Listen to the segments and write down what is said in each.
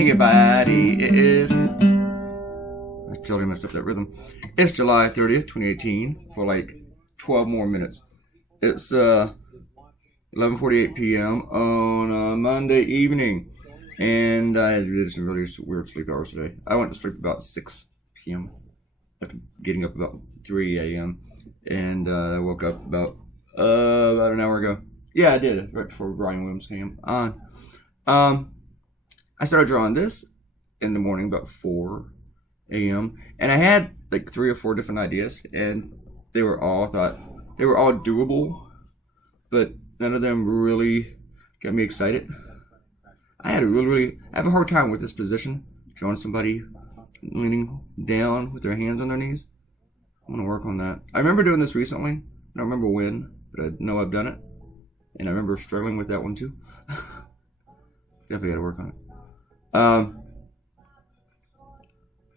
Hey everybody, it is... I totally messed up that rhythm. It's July 30th, 2018 for like 12 more minutes. It's 11:48 p.m. on a Monday evening. And I did some really weird sleep hours today. I went to sleep about 6 p.m. after getting up about 3 a.m. And I woke up about an hour ago. Yeah, I did, right before Brian Williams came on. I started drawing this in the morning about 4 a.m. and I had like 3 or 4 different ideas, and they were all doable, but none of them really got me excited. I have a hard time with this position, drawing somebody leaning down with their hands on their knees. I want to work on that. I remember doing this recently. I don't remember when, but I know I've done it, and I remember struggling with that one too. Definitely got to work on it.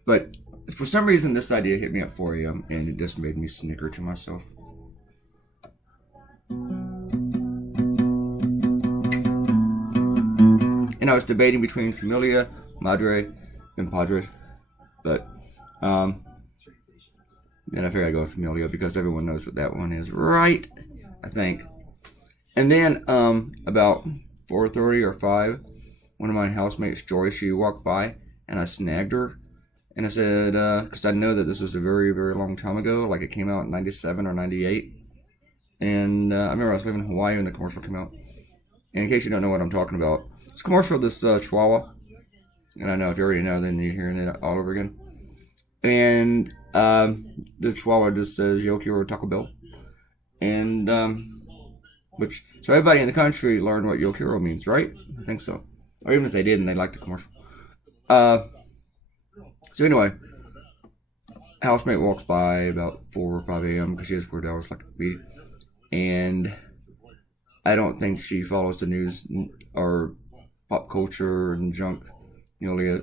But for some reason, this idea hit me at 4 a.m. and it just made me snicker to myself. And I was debating between Familia, Madre, and Padre, but then I figured I'd go with Familia because everyone knows what that one is, right? I think. And then about 4:30 or 5. One of my housemates, Joy, she walked by and I snagged her. And I said, because I know that this was a very, very long time ago, like it came out in 97 or 98. And I remember I was living in Hawaii when the commercial came out. And in case you don't know what I'm talking about, it's a commercial of this Chihuahua. And I know if you already know, then you're hearing it all over again. And the Chihuahua just says, Yo Quiero Taco Bell. And, so everybody in the country learned what Yo Quiero means, right? I think so. Or even if they didn't, they liked the commercial. So anyway, housemate walks by about 4 or 5 a.m. because she has weird hours like me. And I don't think she follows the news or pop culture and junk nearly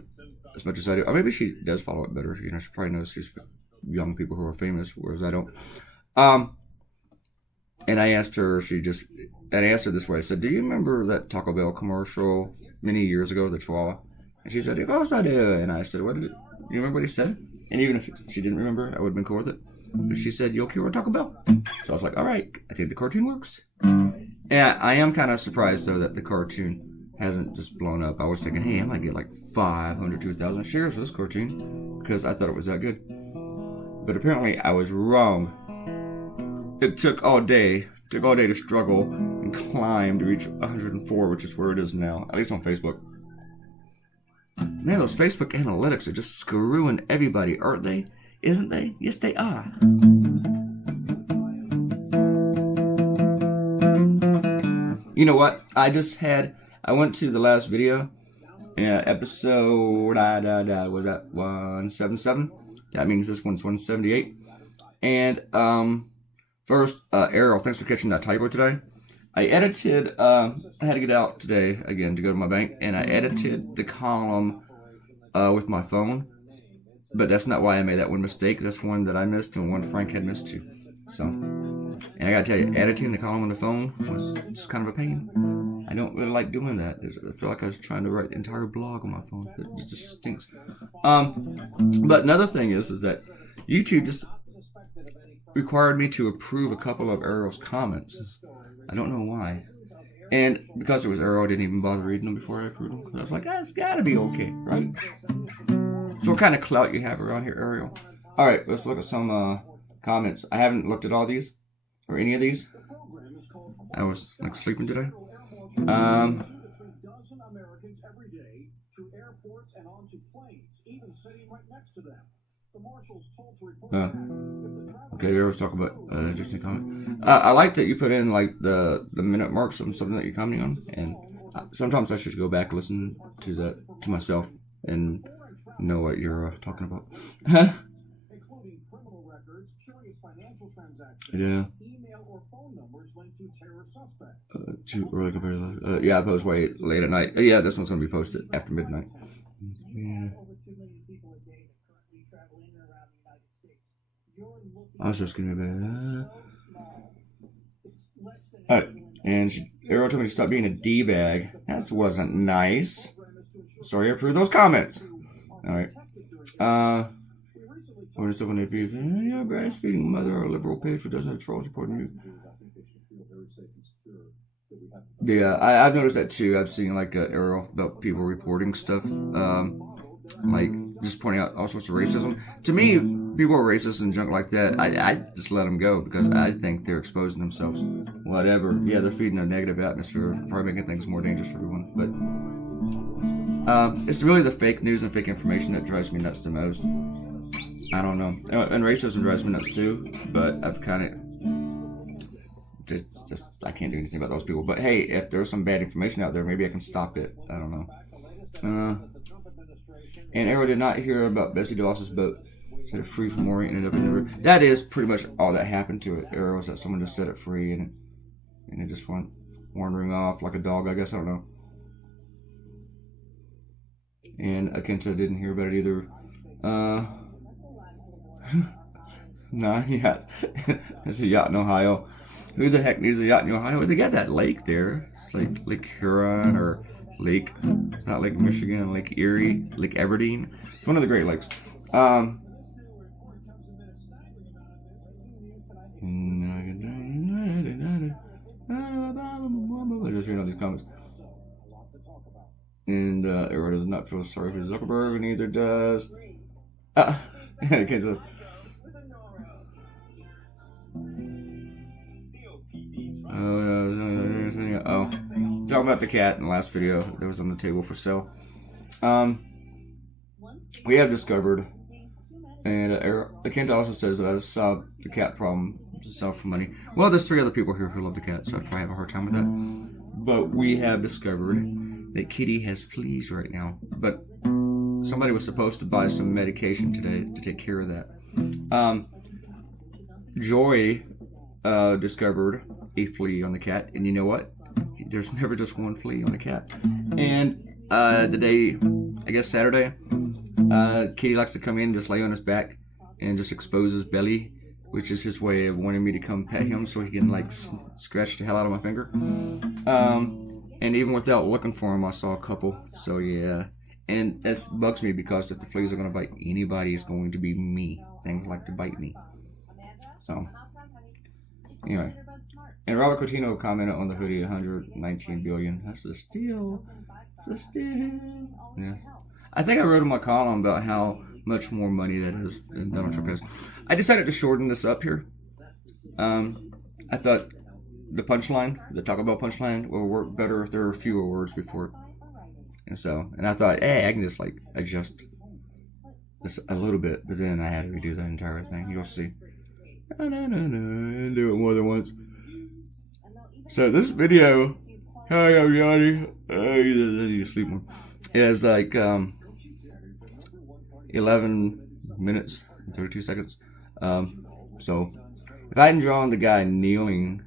as much as I do. Or maybe she does follow it better. You know, she probably knows she's young people who are famous, whereas I don't. And I asked her, I asked her this way. I said, do you remember that Taco Bell commercial many years ago, the Chihuahua? And she said, of course I do. And I said, you remember what he said? And even if she didn't remember, I would have been cool with it. But she said, Yo Quiero Taco Bell. So I was like, all right, I think the cartoon works. Yeah, I am kind of surprised, though, that the cartoon hasn't just blown up. I was thinking, hey, I might get like 500, 2,000 shares for this cartoon because I thought it was that good. But apparently I was wrong. It took all day to struggle and climb to reach 104, which is where it is now, at least on Facebook. Man, those Facebook analytics are just screwing everybody, aren't they? Isn't they? Yes, they are. You know what? I went to the last video, episode, was that 177? That means this one's 178. And, first, Errol, thanks for catching that typo today. I edited, I had to get out today, again, to go to my bank, and I edited the column with my phone. But that's not why I made that one mistake. That's one that I missed and one Frank had missed too. So, and I gotta tell you, editing the column on the phone was just kind of a pain. I don't really like doing that. I feel like I was trying to write an entire blog on my phone. It just stinks. But another thing is that YouTube just required me to approve a couple of Errol's comments. I don't know why. And because it was Errol, I didn't even bother reading them before I approved them. I was like, it's gotta be okay, right? So what kind of clout you have around here, Ariel? Alright, let's look at some comments. I haven't looked at all these, or any of these. I was like sleeping today. Okay, we always talk about interesting comment. I like that you put in like the minute marks on something that you're commenting on, and sometimes I should go back and listen to that to myself and know what you're talking about. Yeah. Too early compared to yeah, I post way late at night. Yeah, this one's gonna be posted after midnight. Yeah. I was just gonna be alright, and Arrow told me to stop being a D-bag. That wasn't nice. sorry for those comments. All right. Or stuff on their views. Yeah, breastfeeding mother or liberal page who doesn't have trolls reporting you. Yeah, I've noticed that too. I've seen like an arrow about people reporting stuff, like just pointing out all sorts of racism. To me, people are racist and junk like that. I just let them go because I think they're exposing themselves. Whatever. Yeah, they're feeding a negative atmosphere, probably making things more dangerous for everyone. But it's really the fake news and fake information that drives me nuts the most. I don't know. And racism drives me nuts too, but I've kind of just I can't do anything about those people. But hey, if there's some bad information out there, maybe I can stop it. I don't know. And Arrow did not hear about Bessie DeVos's boat. Set it free from mooring and ended up in the river. That is pretty much all that happened to it. Arrow was that someone just set it free and it just went wandering off like a dog, I guess. I don't know. And Akenta didn't hear about it either. 9 yachts. It's a yacht in Ohio. Who the heck needs a yacht in Ohio? They got that lake there. It's like Lake Huron or Lake. It's not Lake Michigan, Lake Erie, Lake Aberdeen. It's one of the Great Lakes. I just read all these comments. And Arrow does not feel sorry for Zuckerberg, and neither does. Okay, so. Talking about the cat in the last video that was on the table for sale. We have discovered, and Kent also says that I solved the cat problem to sell for money. Well, there's 3 other people here who love the cat, so I'd probably have a hard time with that. But we have discovered that Kitty has fleas right now. But somebody was supposed to buy some medication today to take care of that. Joy discovered a flea on the cat, and you know what? There's never just one flea on a cat. And the day, I guess Saturday, Kitty likes to come in and just lay on his back and just expose his belly, which is his way of wanting me to come pet him so he can like scratch the hell out of my finger. And even without looking for him, I saw a couple. So yeah, and that bugs me because if the fleas are going to bite anybody, it's going to be me. Things like to bite me. So anyway. And Robert Coutinho commented on the hoodie, 119 billion. That's a steal. It's a steal. Yeah. I think I wrote in my column about how much more money that is than Donald Trump has. I decided to shorten this up here. I thought the punchline, the Taco Bell punchline, will work better if there were fewer words before it. And I thought, hey, I can just like adjust this a little bit, but then I had to redo the entire thing. You'll see. And do it more than once. So this video, hi everybody, you sleep more, is like 11 minutes and 32 seconds. So if I hadn't drawn the guy kneeling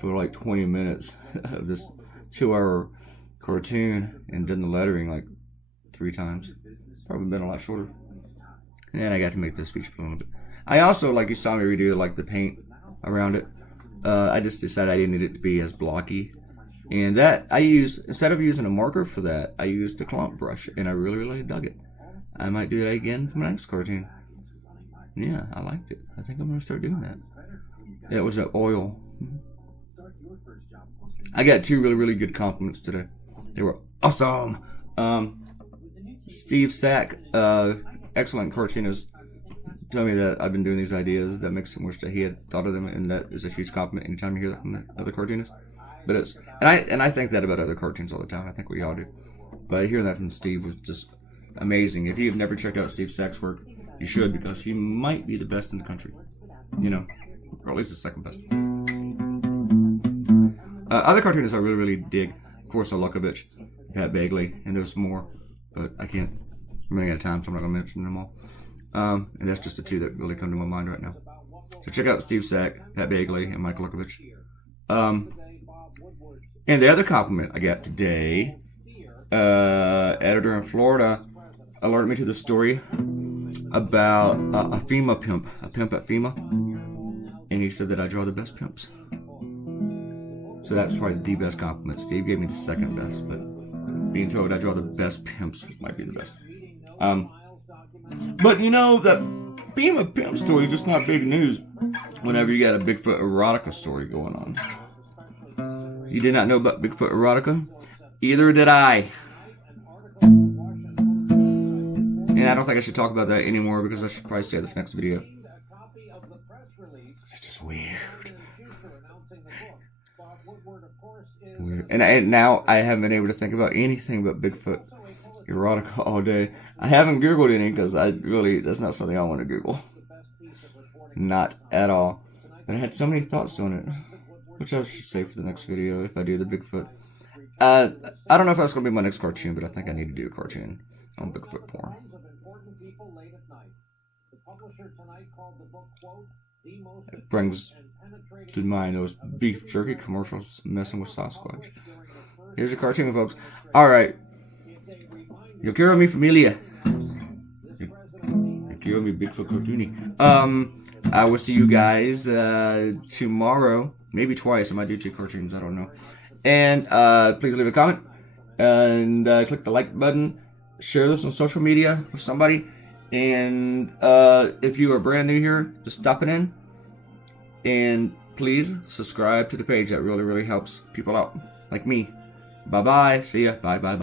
for like 20 minutes of this 2-hour cartoon and done the lettering like 3 times, probably been a lot shorter. And I got to make the speech a little bit. I also, like you saw me redo like the paint around it. I just decided I didn't need it to be as blocky. And that I use, instead of using a marker for that, I used a clump brush, and I really, really dug it. I might do that again for my next cartoon. Yeah, I liked it. I think I'm going to start doing that. It was an oil. I got 2 really, really good compliments today. They were awesome. Steve Sack, excellent cartoonist, tell me that I've been doing these ideas that makes him wish that he had thought of them, and that is a huge compliment anytime you hear that from other cartoonists. But it's and I think that about other cartoons all the time. I think we all do. But hearing that from Steve was just amazing. If you've never checked out Steve Sack's work, you should, because he might be the best in the country. You know, or at least the second best. Other cartoonists I really, really dig. Of course, Olukovich, Pat Bagley, and there's more, but I can't. I'm running out of time, so I'm not going to mention them all. And that's just the 2 that really come to my mind right now. So check out Steve Sack, Pat Bagley, and Mike Olukovich. And the other compliment I got today, editor in Florida alerted me to the story about a FEMA pimp, a pimp at FEMA, and he said that I draw the best pimps. So that's probably the best compliment. Steve gave me the second best, but being told I draw the best pimps might be the best. But you know that being a pimp story is just not big news whenever you got a Bigfoot erotica story going on. You did not know about Bigfoot erotica? Either did I. And I don't think I should talk about that anymore because I should probably save the next video. It's just weird. Weird. And now I haven't been able to think about anything but Bigfoot erotica all day. I haven't Googled any because that's not something I want to Google. Not at all. But I had so many thoughts on it, which I should save for the next video if I do the Bigfoot. I don't know if that's going to be my next cartoon, but I think I need to do a cartoon on Bigfoot porn. It brings to mind those beef jerky commercials messing with Sasquatch. Here's a cartoon, folks. Alright. Yo quiero mi familia. Yo quiero mi Bigfoot cartoony. I will see you guys tomorrow. Maybe twice. I might do 2 cartoons. I don't know. And please leave a comment. And click the like button. Share this on social media with somebody. And if you are brand new here, just stop it in. And please subscribe to the page. That really, really helps people out. Like me. Bye-bye. See ya. Bye-bye.